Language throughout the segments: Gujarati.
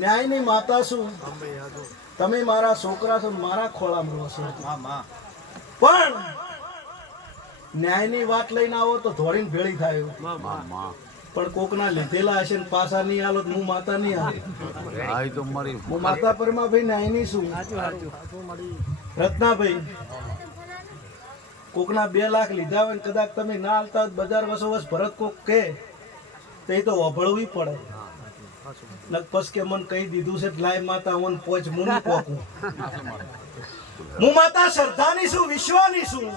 ન્યાયની માતા છું તમે મારા છોકરા છો મારા ખોળામાં છો. પણ ન્યાયની વાત લઈને આવો તો ધોળીને ભેળી થાય પણ કોકના લીધેલા હશે ને પાછા નહીં આલો હું માતા નહીં મારી હું માતા પરમાં ભાઈ ન્યાયની છું. રત્નાભાઈ કોકના બે લાખ લીધા હોય ને કદાચ તમે ના હાલતા હોય બજાર વસો વસ ભરત કોક કે તો એ તો વભળવી પડે. લગપસ કે મન કહી દીધું છે લાય માતા ઓન પોચ નહીં પોકું. હું માતા શ્રદ્ધાની છું વિશ્વાની છું.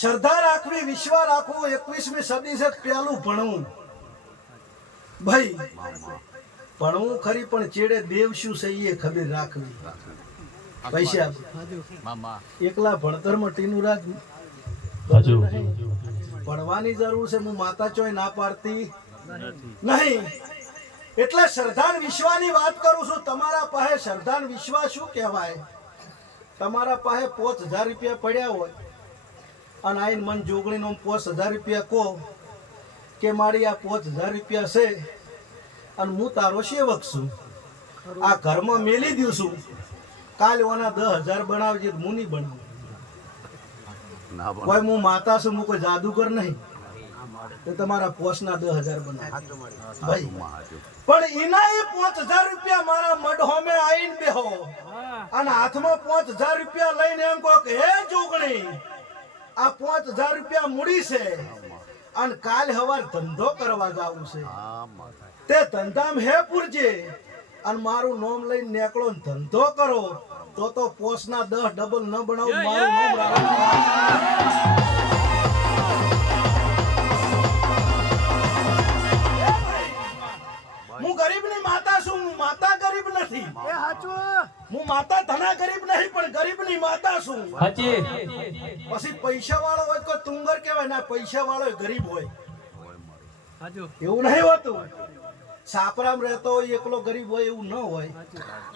શ્રદ્ધા રાખવી વિશ્વ રાખવું એકવીસમી સદી છે પેલું ભણવું. ભાઈ ભણવું ખરી પણ ચેડે દેવ શું છે એ ખબર રાખવી. પૈસા એકલા ભણતરમાં ટીનું રાજ ભણવાની જરૂર છે હું માતા ચોય ના પાડતી. નહીં. એટલે શ્રદ્ધાન વિશ્વાની વાત કરું છું. તમારા પાસે શ્રદ્ધાન વિશ્વાસ શું કહેવાય? તમારા પાસે પોચ હજાર રૂપિયા પડ્યા હોય અને આઈને મન જોગણીનો પોચ હજાર રૂપિયા કહો કે મારી આ પોચ હજાર રૂપિયા છે અને હું તારો સેવક છું. આ ઘરમાં મેલી દઉં છું. કાલ ઓના દસ હજાર બનાવજે હું નહીં બનાવું. કોઈ હું માતા છું હું કોઈ જાદુગર નહીં. તો તમારા પોસના દસ હજાર ભાઈ પણ એના એ પાંચ હજાર રૂપિયા મારા મઢોમે આવીને બેહો. અને હાથમાં પાંચ હજાર રૂપિયા લઈને એમ કહો કે હે જોગણી આ પાંચ હજાર રૂપિયા મૂડી છે. અને કાલ હવાર ધંધો કરવા જવું છે. તે ધંધામાં હે પૂરજે. અને મારું નામ લઈને નીકળો ને ધંધો કરો. તો તો પોસના દસ ડબલ ન બનાવું મારું નામ છું હું માતા ગરીબ નથી. હું માતા ધના ગરીબ નહીં પણ ગરીબની માતા છું. હાચી. પછી પૈસા વાળો હોય તો તુંગર કહેવાય ના પૈસા વાળો ગરીબ હોય. એવું નહીં હોતું. સાપરામ રહેતો હોય એકલો ગરીબ હોય એવું ન હોય.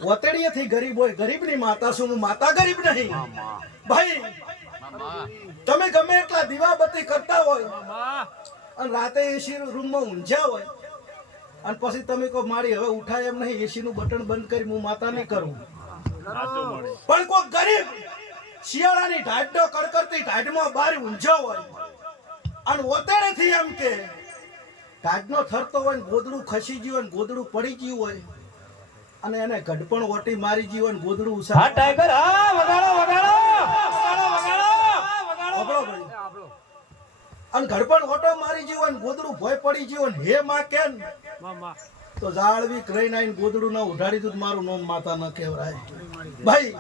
વતડીએથી ગરીબ હોય ગરીબની માતા છું હું માતા ગરીબ નહીં. ભાઈ તમે ગમે એટલા દીવાબત્તી કરતા હોય અને રાતે એસી રૂમમાં ઊંઝા હોય અને પછી તમે કહો મારી હવે ઉઠાય એમ નહીં એસી નું બટન બંધ કરી હું માતા નહીં કરું. પણ કોઈ ગરીબ શિયાળાની ઢાઢો કડકડતી ઢાઢમાં બહાર ઊંઝો હોય. અને ઓતેડેથી એમ કે ઢાઢનો થરતો હોય ને ગોદડું ખસી ગયું હોય ને ગોદડું પડી ગયું હોય અને એને ગઢપણ ઓટી મારી ગયું હોય ને ગોદડું હા ઉસા ટાઈગર હા વગાડો વગાડો વગાડો. વગાડો ભાઈ. અને ઘડપણ ઓટો મારી જીવન ને ગોદડું ભોય પડી જીવન ને હે માં કેમ? તો જાળવી ક્રય આવીને ગોદડું ના ઉઢાડી દઉં મારું નોમ માતા ન કહેવાય. ભાઈ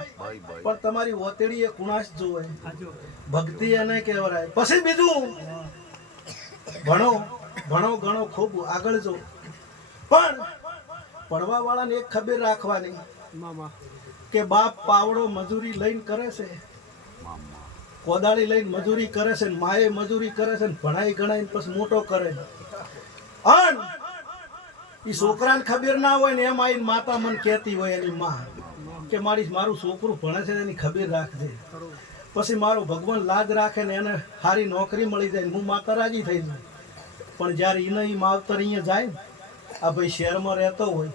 પણ તમારી ઓતેડી એ કુણાશ જોવે ભક્તિ એને કહેવાય. પછી બીજું ભણો ભણો ગણો ખૂબ આગળ જો. પણ ભણવા વાળાને એક ખબર રાખવાની કે બાપ પાવડો મજૂરી લઈને કરે છે. કોદાળી લઈને મજૂરી કરે છે ને માએ મજૂરી કરે છે ને ભણાઈ ગણાઈને પછી મોટો કરે. અન એ છોકરાને ખબર ના હોય ને એમ આવીને માતા મને કહેતી હોય એની માં કે મારી મારું છોકરું ભણે છે એની ખબર રાખજે. પછી મારો ભગવાન લાજ રાખે ને એને સારી નોકરી મળી જાય હું માતા રાજી થઈ જાય પણ જ્યારે એને એ માવતર અહીંયા જાય ને, આ ભાઈ શહેરમાં રહેતો હોય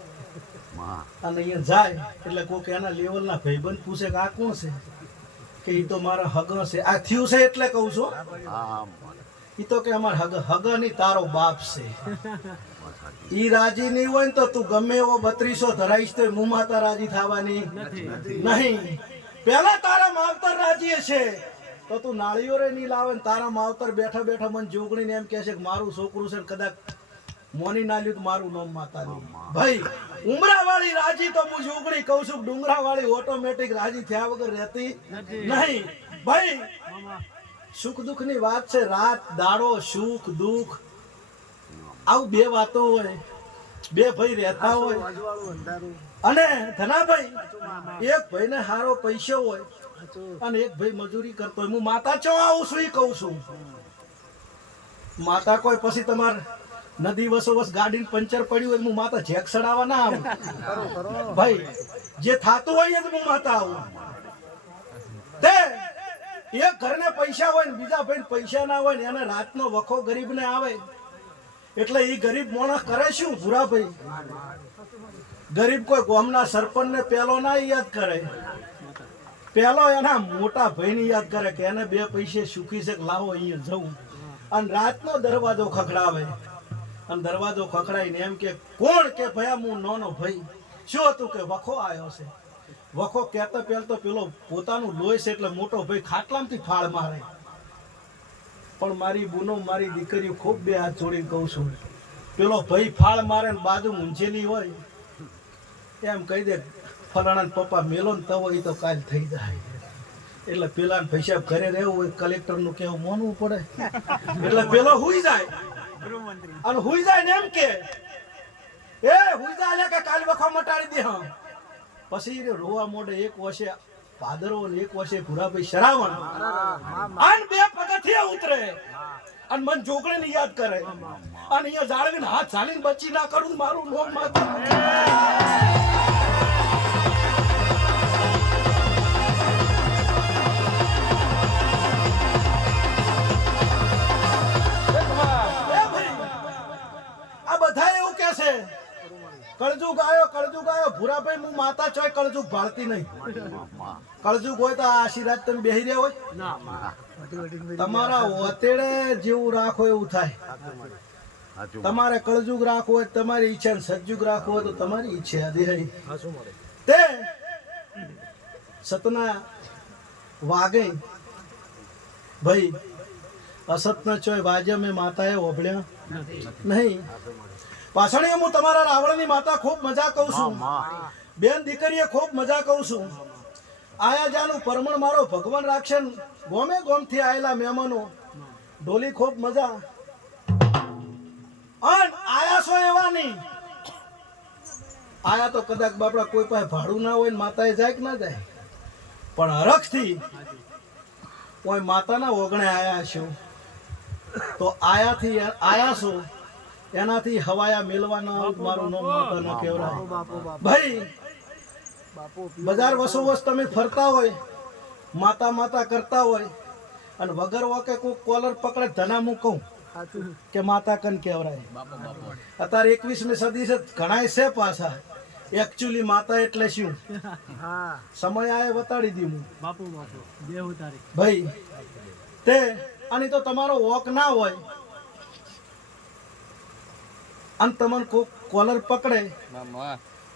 અને અહીંયા જાય એટલે કોઈક એના લેવલના ભાઈબંધ પૂછે કે આ કોણ છે? કે એ તો મારા હગ છે. આ થયું છે એટલે કહું છું. એ તો કે અમાર હગ હગની તારો બાપ છે. ઈ રાજી નહીં હોય ને તો તું ગમે એવો બત્રીસો ધરાઈશ તો હું માતા રાજી થવાની નહીં. પેલા તારા માવતર રાજી છે. તો તું નાળીઓ રે નહીં લાવે ને તારા માવતર બેઠા બેઠા મને જોગણીને એમ કહે છે કે મારું છોકરું છે કદાચ મોની ના તો મારું નામ માતા ભાઈ ઉમરા વાળી રાજી તો હું ઉગડી કઉ છું ડુંગરા વાળી ઓટોમેટિક રાજી થયા વગર રહેતી નહીં. ભાઈ સુખ દુઃખની વાત છે રાત દાડો સુખ દુઃખ. આવું બે વાતો હોય બે ભાઈ રહેતા હોય. અને ધનાભાઈ એક ભાઈ ને સારો પૈસો હોય અને એક ભાઈ મજૂરી કરતો હોય. હું માતા ચો આવું છું ઈ કહું છું? માતા કોઈ પછી તમાર નદી વસો વસ ગાડી પંચર પડ્યું હોય હું માતા જેક સડાવવા ના આવું. ભાઈ, જે થાતું હોય એ હું માતા આવું. તે, એ ઘરને પૈસા હોય ને બીજા ભાઈ પૈસા ના હોય ને એને રાતનો વખો ગરીબને આવે. એટલે એ ગરીબ મોણા કરે શું ભૂરા ભાઈ? ગરીબ કોઈ ગામના સરપંચને પેલો ના યાદ કરે. પેલો એના મોટા ભાઈને યાદ કરે કે એને બે પૈસે સુખી છે લાવો અહીંયા જવું અને રાતનો દરવાજો ખખડાવે. અને દરવાજો ખખડાઈને એમ કે, કોણ કે ભયા હું નોનો ભાઈ? શું હતું કે વખો આવ્યો છે? વખો કહેતો પહેલતો પેલો પોતાનું લોહી છે એટલે મોટો ભાઈ ખાટલામાંથી ફાળ મારે. પણ મારી બુનો, મારી દીકરીઓ ખૂબ બે હાથ જોડીને કહું છું, પેલો ભાઈ ફાળ મારે ને બાજુ મૂંઝેલી હોય, એમ કહી દે ફલાણા પપ્પા મેલો ને તવો એ તો કાલ થઈ જાય. એટલે પેલા ભાઈ સાહેબ ઘરે રહેવું હોય કલેક્ટરનું કેવું મોનવું પડે. એટલે પેલો હુઈ જાય. અને હુઈ જાય ને એમ કે, એ હુઈ જાય કે કાલ વખા મટાડી દે હા. પછી રોવા મોઢે એક વર્ષે પાદરો ને એક વર્ષે ભૂરાભાઈ શરાવણ. આન બે પગથિયા ઉતરે. અને મન જોગણે ને યાદ કરે. અને અહીંયા જાળવીને હાથ ચાલીને બચી ના કરું મારું નોમ માથું. ભાળતી નહીં. કળજુગ હોય તો આ આશીર્વાદ તમે બેહી રહ્યા હોય? તમારા વતેડે જેવું રાખો એવું થાય. તમારે કળજુગ રાખવું હોય તમારી ઈચ્છા સજ્જુગ રાખવું હોય તો તમારી ઈચ્છા દેહી તે સતના વાગે, ભાઈ અસતના ચોય વાજે મેં માતાએ ઓભળ્યા નહીં. પાછળ હું તમારા રાવણની માતા ખૂબ મજા કહું છું. બેન દીકરીએ ખૂબ મજા કહું છું. આયાજાનું પરમણ મારો ભગવાન રાખશે ગોમે ગોમથી આવેલા મહેમાનો. ઢોલી ખૂબ મજા. અન આયા છો એવા નહીં. આયા તો કદાચ બાપડા કોઈ પાસે ભાડું ના હોય ને માતાએ જાય કે ના જાય. પણ હરખથી કોઈ માતાના ઓગણે આયા છો. તો આયાથી આયા છો. એનાથી હવાયા મેલવાનો મારું નામ ન કેવરાય ભાઈ બજાર વસોવસ તમે ફરતા હોય માતા માતા કરતા હોય અને વગર વખે કોઈ કોલર પકડે ધના હું કહું કે માતા કન કહેવરાય. અત્યારે એકવીસમી સદી છે ઘણાય છે પાછા. એકચ્યુઅલી માતા એટલે શું? સમય આએ વતાડી દીધું બાપુ બાપુ ભાઈ તે અને તો તમારો વોક ના હોય. અને તમને કોક કોલર પકડે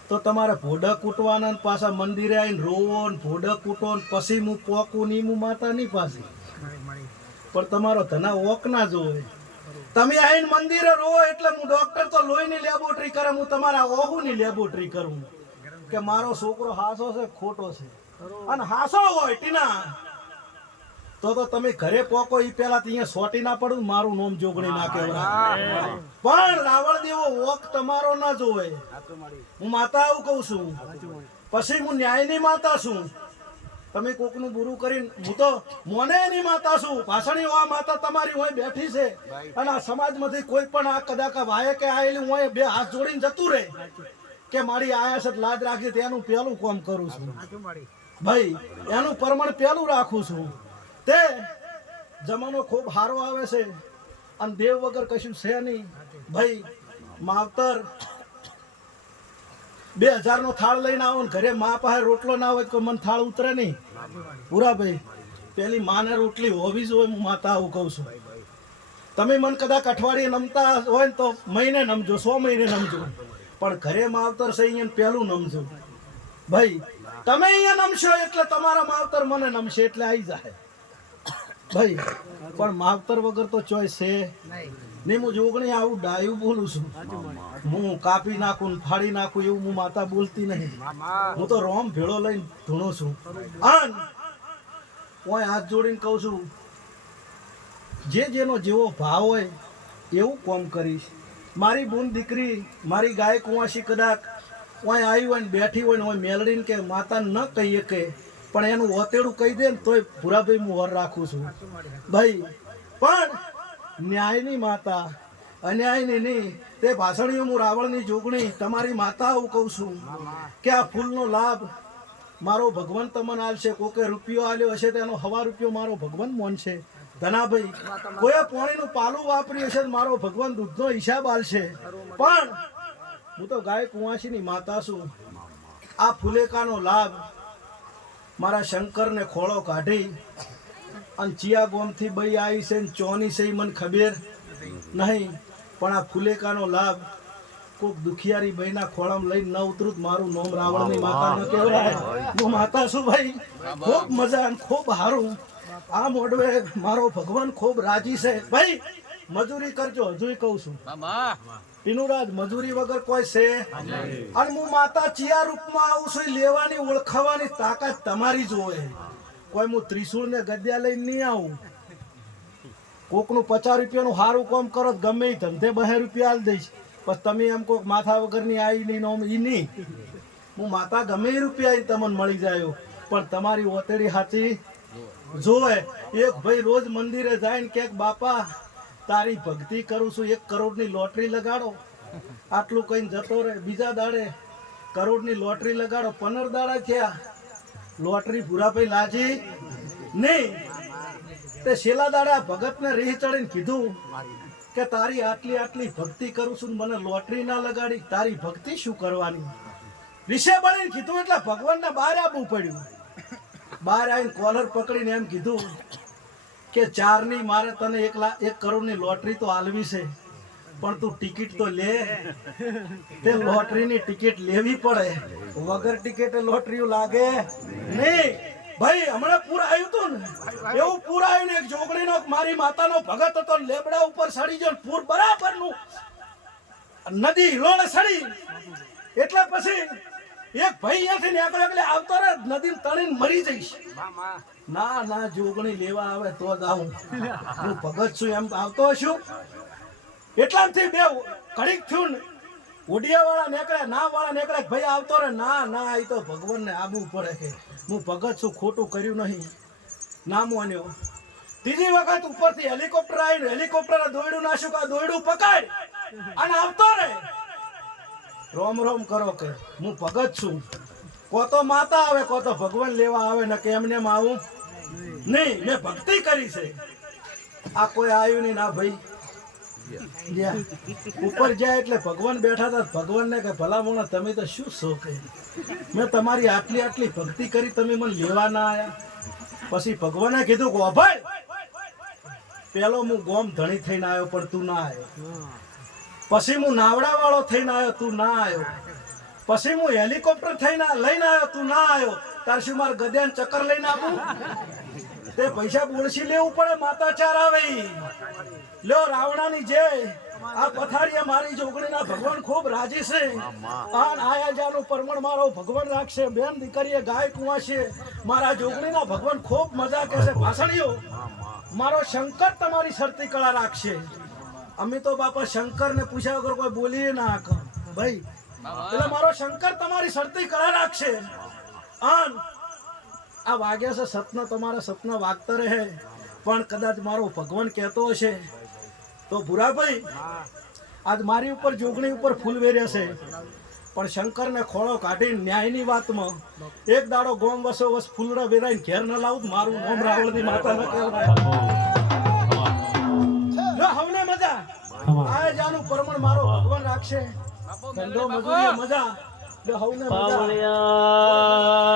તો તમારે ભોડક કૂટવાના પાછા મંદિરે આવીને રોવો ને ભોડક કૂટો ને પછી હું પોકું ની હું માતા ની પાછી. પણ તમારો ધના ઓક ના જોવે. તમે આવીને મંદિરે રોવો એટલે હું ડોક્ટર તો લોહીની લેબોરેટરી કરે હું તમારા ઓહુની લેબોરેટરી કરું. કે મારો છોકરો હાસો છે, ખોટો છે. અને હાસો હોય ટીના. તો તો તમે ઘરે પોકો ઈ પેલા અહીંયા સોટી ના પડું મારું નોમ જોગણી ના કહેવાય પણ રાવણ દેવો વોક તમારો ના જોવે. હું માતા આવું કહું છું. પછી હું ન્યાયની માતા છું. તમે કોકનું બુરું કરીને હું તો મોને એની માતા છું. ભાષણી આ માતા તમારી હોય બેઠી છે. અને આ સમાજમાંથી કોઈ પણ આ કદાચ વાય કે આયેલી હોય બે હાથ જોડીને જતું રહે. કે મારી આયા છે લાજ રાખી તેનું પેલું કામ કરું છું. ભાઈ એનું પરમણ પેલું રાખું છું. તે જમાનો ખૂબ સારો આવે છે અને દેવ વગર કશું છે નહીં. ભાઈ, માવતર, બે હજાર નો થાળ લઈને આવો ને ઘરે મા પાસે રોટલો ના હોય તો મને થાળ ઉતરે નહીં. પૂરા ભાઈ, પેલી માને રોટલી હોવી જોઈએ હું માતા આવું કહું છું. તમે મને કદાચ અઠવાડિયે નમતા હોય ને તો મહિને નમજો, સો મહિને નમજો. પણ ઘરે માવતર છે અહીંયા પહેલું નમજો. ભાઈ, તમે અહીંયા નમશો એટલે તમારા માવતર મને નમશે એટલે આવી જાય. ભાઈ પણ માવતર વગર તો ચોઈસ છે. નહીં. હું જોગણી આવું ડાયું બોલું છું. હું કાપી નાખું ને ફાડી નાખું એવું હું માતા બોલતી નહીં. હું તો રોમ ભેળો લઈને ધૂણું છું. અન હું હાથ જોડીને કહું છું જે જેનો જેવો ભાવ હોય એવું કોમ કરીશ. મારી બૂન દીકરી મારી ગાય કુંવાસી કદાચ ઓય આવી હોય ને બેઠી હોય ને ઓય મેલડીને કે માતા ન કહીએ કે પણ એનું ઓતેડું કહી દે ને તોય ભૂરાભાઈ હું વર રાખું છું. ભાઈ, પણ ન્યાયની માતા, અન્યાયની નહીં, તે ભાષણીઓ હું રાવણની જોગણી, તમારી માતા હું કહું છું કે આ ફૂલનો લાભ મારો ભગવાન તમને આવશે કોકે રૂપિયો આવ્યો હશે તેનો હવા રૂપિયો મારો ભગવાન મોનશે. ધનાભાઈ, કોઈએ પોણીનું પાલું વાપર્યું હશે મારો ભગવાન દૂધનો હિસાબ આલશે. પણ હું તો ગાય કુંવાસીની માતા છું. આ ફુલેકાનો લાભ મારા શંકરને ખોળો કાઢી અને ચિયા ગોમથી બઈ આવી છે ને ચોની છે મને ખબર નહીં. પણ આ ફુલેકાનો લાભ કોક દુખિયારી બઈના ખોળામાં લઈને ન ઉતરું મારું નોમ રાવણની માતા ન કહેવાય. હું માતા છું ભાઈ. ખૂબ મજા અને ખૂબ હારું. આ મોડવે મારો ભગવાન ખૂબ રાજી છે. ભાઈ મજૂરી કરજો હજુ કહું છું. પીનુરાજ મજૂરી વગર કોઈ છે? અને હું માતા ચિયા રૂપમાં આવું છું લેવાની ઓળખાવાની તાકાત તમારી જોવે કોઈ હું ત્રિશુળ ને ગદ્યા લઈને નહીં આવું. કોકનું પચાસ રૂપિયાનું સારું કામ કરો ગમે ધંધે બહે રૂપિયા આલ દઈશ. પણ તમે એમ કોક માથા વગરની આવી નહીં નોમ ઈ નહીં. હું માતા ગમે એ રૂપિયા તમને મળી જાય. પણ તમારી ઓતેડી સાચી જોવે. એક ભાઈ રોજ મંદિરે જાય ને ક્યાંક બાપા તારી ભક્તિ કરું છું, એક કરોડની લોટરી લગાડો. આટલું કઈ જતો રહે. બીજા દાડે કરોડની લોટરી લગાડો. પંદર દાડા થયા. લોટરી પૂરા ભાઈ લાજી? નહીં. તે છેલ્લા દાડે આ ભગતને રીહ ચડીને કીધું કે તારી આટલી આટલી ભક્તિ કરું છું મને લોટરી ના લગાડી. તારી ભક્તિ શું કરવાની? વિશે બળીને કીધું એટલે ભગવાનને બહાર આવવું પડ્યું. બહાર આવીને કોલર પકડીને એમ કીધું કે ચારની મારે તને એક લાખ એક કરોડની લોટરી તો આલવી છે. પણ તું ટિકિટ તો લે. તે લોટરીની ટિકિટ લેવી પડે. વગર ટિકિટે લોટરી લાગે નહીં. ભાઈ, હમણાં પૂર આવ્યું હતું ને? એવું પૂર આવ્યું ને, એક જોગણીનો મારી માતાનો ભગત હતો લેબડા ઉપર સડી ગયો પૂર પૂર બરાબરનું. નદી હિલોળે સડી. એટલે પછી એક ભાઈ અહીંયાથી નીકળ્યો, એટલે આવતો રે નદી તણીને મરી જઈશ. ના ના, જોગણી લેવા આવે તો જ આવું. હું ભગત છું એમ આવતો છું. એટલાથી બે કડીક થયું ને ઓડિયા વાળા નીકળ્યા ના વાળા નીકળે ભાઈ આવતો રે ના ના એ તો ભગવાનને આવવું પડે કે હું ભગત છું, ખોટું કર્યું નહીં. ના માન્યો. ત્રીજી વખત ઉપરથી હેલિકોપ્ટર આવીને હેલિકોપ્ટર દોયડું ના શું આ દોયડું પકડ અને આવતો રે રોમ રોમ કરો કે હું ભગત છું. કો તો માતા આવે, કો તો ભગવાન લેવા આવે, ને કે એમ આવું નહીં, મેં ભક્તિ કરી છે. આ કોઈ આવ્યું નહીં, ના ભાઈ. ઉપર જાય એટલે ભગવાન બેઠા હતા, ભગવાનને કે ભલામણ તમે તો શું શો કે મેં તમારી આટલી આટલી ભક્તિ કરી, તમે મને લેવા ના આવ્યા પછી ભગવાને કીધું કે અભય પેલો હું ગોમ ધણી થઈને આવ્યો, પણ તું ના આવ્યો. પછી હું નાવડા વાળો થઈને આવ્યો, તું ના આવ્યો. પછી હું હેલિકોપ્ટર થઈને લઈને આવ્યો, તું ના આવ્યો. તાર શું મારે ગદ્યાને ચક્કર લઈને આપું? તે પૈસા બોળસી લેવું પડે માતા ચાર આવે. લ્યો, રાવણાની જય આ પથારીયા મારી જોગણીના ભગવાન ખૂબ રાજી છે. આન આયા જાનું પરમણ મારો ભગવાન રાખશે. બેન દીકરીએ ગાય કુવા છે મારા જોગણીના ભગવાન ખૂબ મજા કરશે. ભાષણીઓ મારો શંકર તમારી શરતી કળા રાખશે. અમે તો બાપા શંકર ને પૂછ્યા વગર કોઈ બોલીએ ના ભાઈ, એટલે મારો શંકર તમારી શરતી કળા રાખશે. આન આ વાગ્યા છે, સપના તમારા સપના વાગતા રહે. પણ કદાચ મારો ભગવાન કહેતો હશે. તો ભૂરાભાઈ, આજ મારી ઉપર જોગણી ઉપર ફૂલ વેર્યા છે. પણ શંકરને ખોળો કાઢી ન્યાયની વાતમાં એક દાડો ગોમ વસો વસ ફૂલડા વેરાઈને ઘેર ન લાવું, મારું મોમ રાવળની માતા ન હવને મજા. આ જાનું પરમણ મારો ભગવાન રાખશે. ધંધો મજૂરી મજા. હવને મજા.